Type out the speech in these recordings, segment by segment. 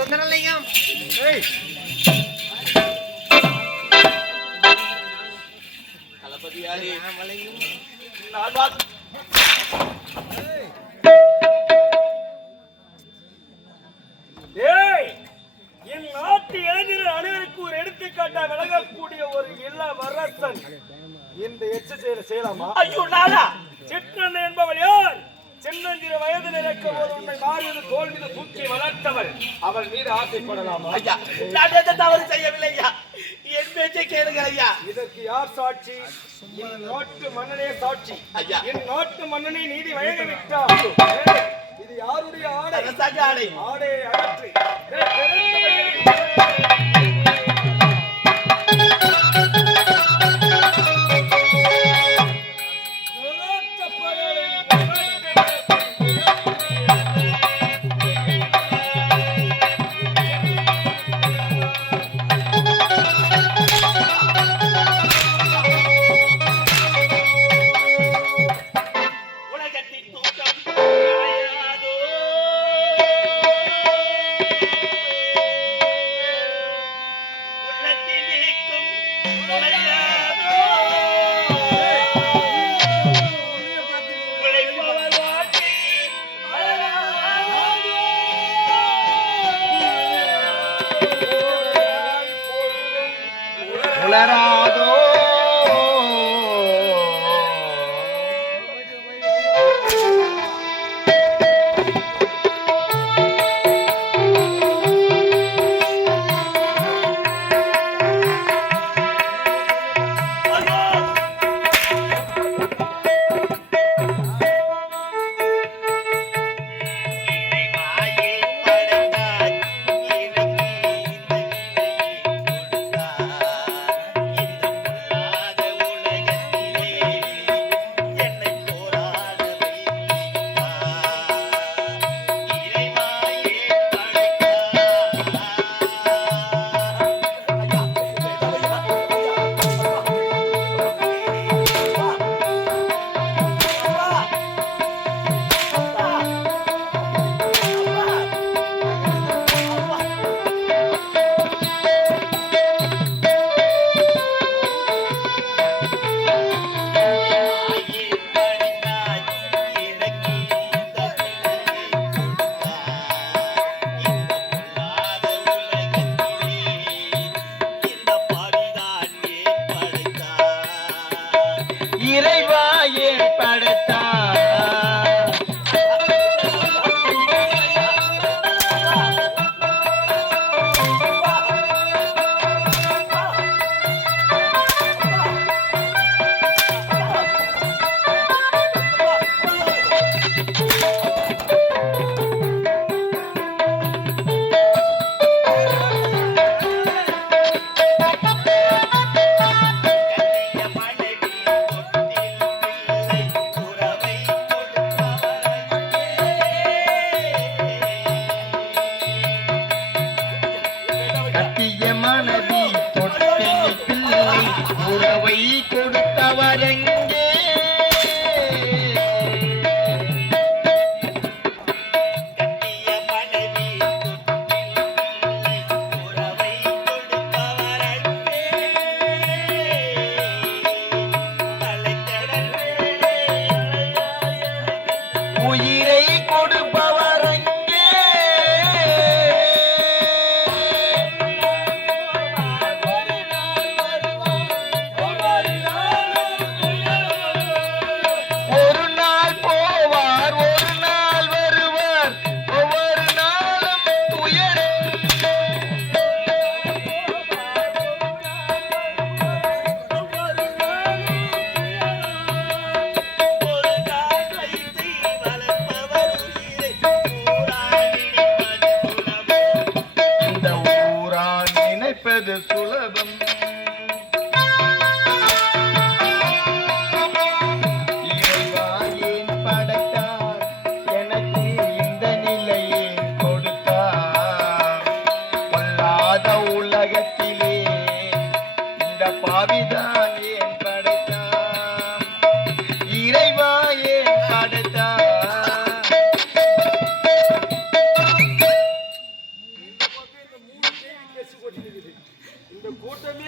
சுந்தரலிங்கம் தளபதியாரே இந்நாட்டு இளைஞர் அனைவருக்கு ஒரு எடுத்துக்காட்டா விலகக்கூடிய ஒரு இல்ல வரசன் இந்த எச்ச செய்யலாமா? ஐயோ நானா சிற்றன் என்பவள் யார்? சின்னஞ்சிறு வயதில் இருக்கும் ஒரு உண்மை மாறியது தோல் மீது தூக்கி வளர்த்தவள். அவள் மீது ஆசைப்படலாமா? ஐயா நான் எந்த தவறு செய்யவில்லை ஐயா, என் பேச்சை கேளுங்கள் ஐயா. இதற்கு யார் சாட்சி? இந்நாட்டு மன்னனே சாட்சி. ஐயா இந்நாட்டு மன்னனை நீதி வழங்க விட்டார். இது யாருடைய ஆடை? ஆடை ஆடை அகற்றி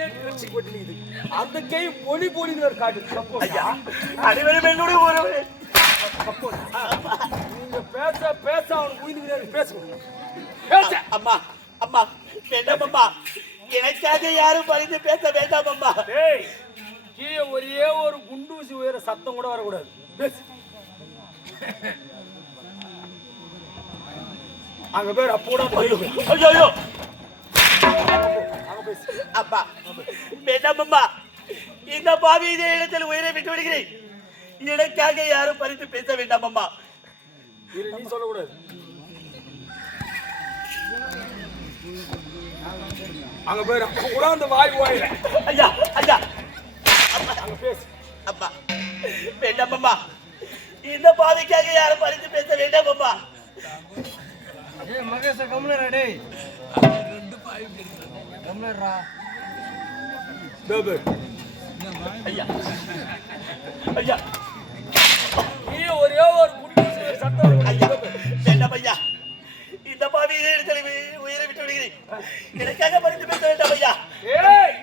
கையிலே கிளர்ச்சி கொட்டினுது. அந்த கை பொலி பொலின்னு ஒரு காட்டு. ஐயா அனைவரும் என்னுடைய உறவு. நீங்க பேச பேச அவன் உயிர் பேசுங்க. பேச அம்மா அம்மா வேண்டாம் அம்மா, எனக்காக யாரும் பறிந்து பேச வேண்டாம் அம்மா. டேய் கீழே ஒரே ஒரு குண்டூசி உயர சத்தம் கூட வரக்கூடாது. பேசு. அங்க பேர் அப்போட ஐயோ ஐயோ அப்பா வேண்டாம் அம்மா, இந்த பாவி இதே இடத்தில் உயிரை விட்டு விடுகிறேன். எனக்காக யாரும் பறித்து பேச வேண்டாம் அம்மா. நீ சொல்லக்கூடாது. அங்க பேர் அப்ப கூட அந்த வாய் வாயில ஐயா ஐயா அங்க பேசு. அப்பா வேண்டாம் அம்மா, இந்த பாவிக்காக யாரும் பறித்து பேச வேண்டாம் அம்மா. ஏய் மகேஷ கம்னரா டேய் ரெண்டு பாய் கம்னரா டபுள் ஐயா ஐயா நீ ஒரே ஒரு குண்டூசி சத்தம் ஐயா வேண்டாம் ஐயா, இந்த பாவி இதே இடத்தில் உயிரை விட்டு விடுகிறேன். எனக்காக பறித்து பேச வேண்டாம் ஐயா. ஏய்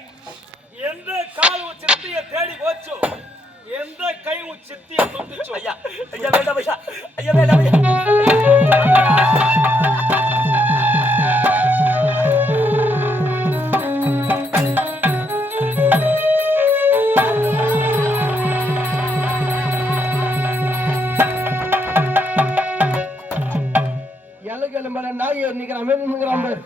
எந்த கால் உன் சித்திய தேடி போச்சோ, எந்த கை உன் சித்திய தொட்டுச்சோ, ஐயா ஐயா வேண்டாம் ஐயா, ஐயா வேண்டாம் ஐயா. எல்லகலமல நாய் நிக்கறான் மேல நிக்கறான் பாரு.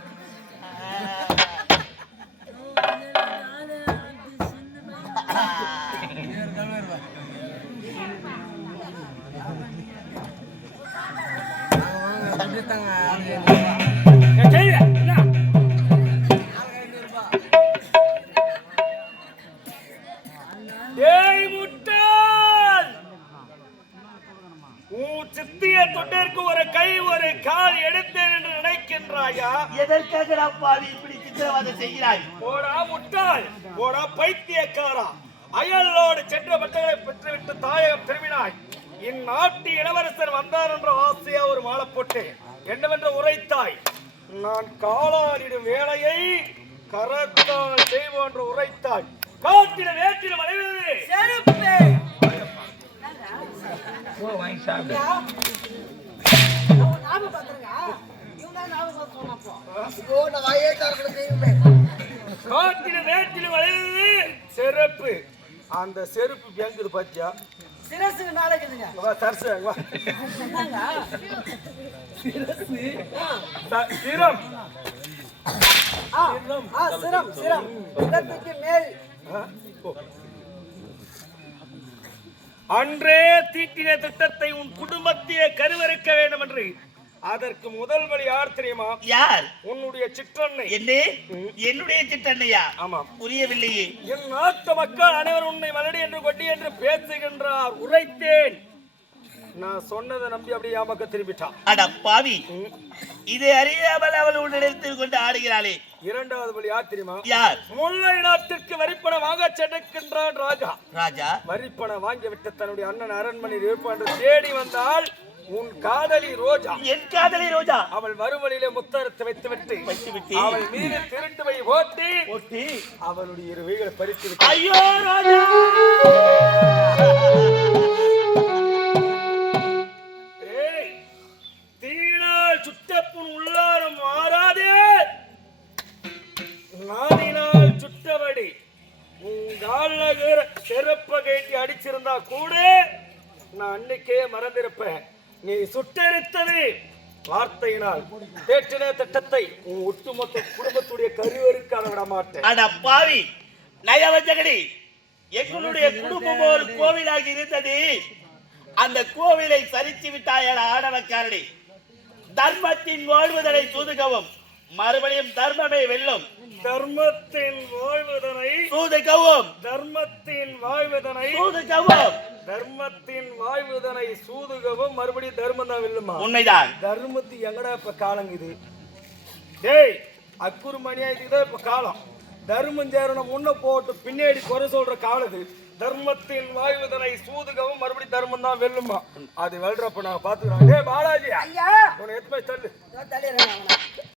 ஏய் முட்டாள், உன் சித்திய தொட்டிற்கு ஒரு கை ஒரு கால் எடுத்தேன் என்று நினைக்கின்றாயா? எதற்காக நான் பாவி இப்படி சித்திரவதை செய்கிறாய்? போடா முட்டாள், போடா பைத்தியக்காரா. அயலோடு சென்ற பட்டங்களை பெற்றுவிட்டு தாயகம் திரும்பினாய். இந்நாட்டு இளவரசர் வந்தார் என்ற ஆசையா ஒரு மாலை போட்டு என்னவென்று உரைத்தாய். நான் காலாடிடும் வேலையை கரத்தால் செய்வோம் என்று உரைத்தாய். காட்டின வேட்டின மனைவி காட்டின வேட்டின மனைவி செருப்பு. அந்த செருப்பு எங்குது பாத்தியா? சிரசுக்கு நாளைக்குதுங்க. வா தர்சு வா. சிரம் சிரம் சிரம் முகத்துக்கு மேல். அன்றே தீட்டின திட்டத்தை உன் குடும்பத்தையே கருவறுக்க வேண்டும் என்று அதற்கு முதல் வழி யார் தெரியுமா? யார்? உன்னுடைய சிற்றன்னை. என்ன? என்னுடைய சிற்றன்னையா? ஆமாம். புரியவில்லையே. என் நாட்டு மக்கள் அனைவரும் உன்னை மலடி என்று கொட்டி என்று பேசுகின்றார். உரைத்தேன். நான் சொன்னதை நம்பி அப்படியே என் பக்கம் திரும்பிட்டான். அட பாவி, இதை அறியாமல் அவள் உன்னிடத்தில் கொண்டு ஆடுகிறாளே. இரண்டாவது வழி யார் தெரியுமா? யார்? முல்லை நாட்டிற்கு வரிப்பணம் வாங்க சென்றிருக்கின்றான் ராஜா. ராஜா வரிப்பணம் வாங்கிவிட்டு தன்னுடைய அண்ணன் அரண்மனை இருப்பான் என்று தேடி வந்தால் உன் காதலி ரோஜா. என் காதலி ரோஜா. அவள் வறுவழியிலே முத்தரத்தை வைத்துவிட்டு அவள் மீது திருட்டு வை ஓட்டி அவளுடைய இரு வீகளை பறித்து விட்டு. ஐயோ ராஜா, தீனால் சுட்டப்புண் உள்ளாரும் மாறாதே, நாதினால் சுட்டபடி உங்கால செருப்ப கேட்டி அடிச்சிருந்தா கூட நான் அன்னைக்கே மறந்திருப்பேன். நீ சுட்டெரித்தது வார்த்தையினால் தேற்றின திட்டத்தை உன் ஒட்டுமொத்த குடும்பத்துடைய கருவறுக்காக விட மாட்டேன். அட பாவி நயவஞ்சகடி, எங்களுடைய குடும்பம் ஒரு கோவிலாக இருந்தது. அந்த கோவிலை சரித்து விட்டாயட ஆடவக்காரடி. தர்மத்தின் வாழ்வுதலை சூதுகவும் மறுபடியும் தர்மமே வெல்லும். தர்மத்தின் வாழ்வதனை சூதுகவும் தர்மத்தின் வாழ்வதனை சூதுகவும் தர்மத்தின் வாழ்வதனை சூதுகவும் மறுபடியும் தர்மம் தான் வெல்லுமா? உண்மைதான். தர்மத்து எங்கடா இப்ப காலம் இது? டேய் அக்குரு மணியாயிட்டுதான் இப்ப காலம். தர்மம் சேரணும் முன்ன போட்டு பின்னாடி குறை சொல்ற காலம் இது. தர்மத்தின் வாழ்வதனை சூதுகவும் மறுபடியும் தர்மம் தான் வெல்லுமா? அது வெல்றப்ப நான் பாத்துக்கிறேன். டேய் பாலாஜி, ஐயா உன்னை எத்தனை தள்ளு தள்ளிடுறேன்.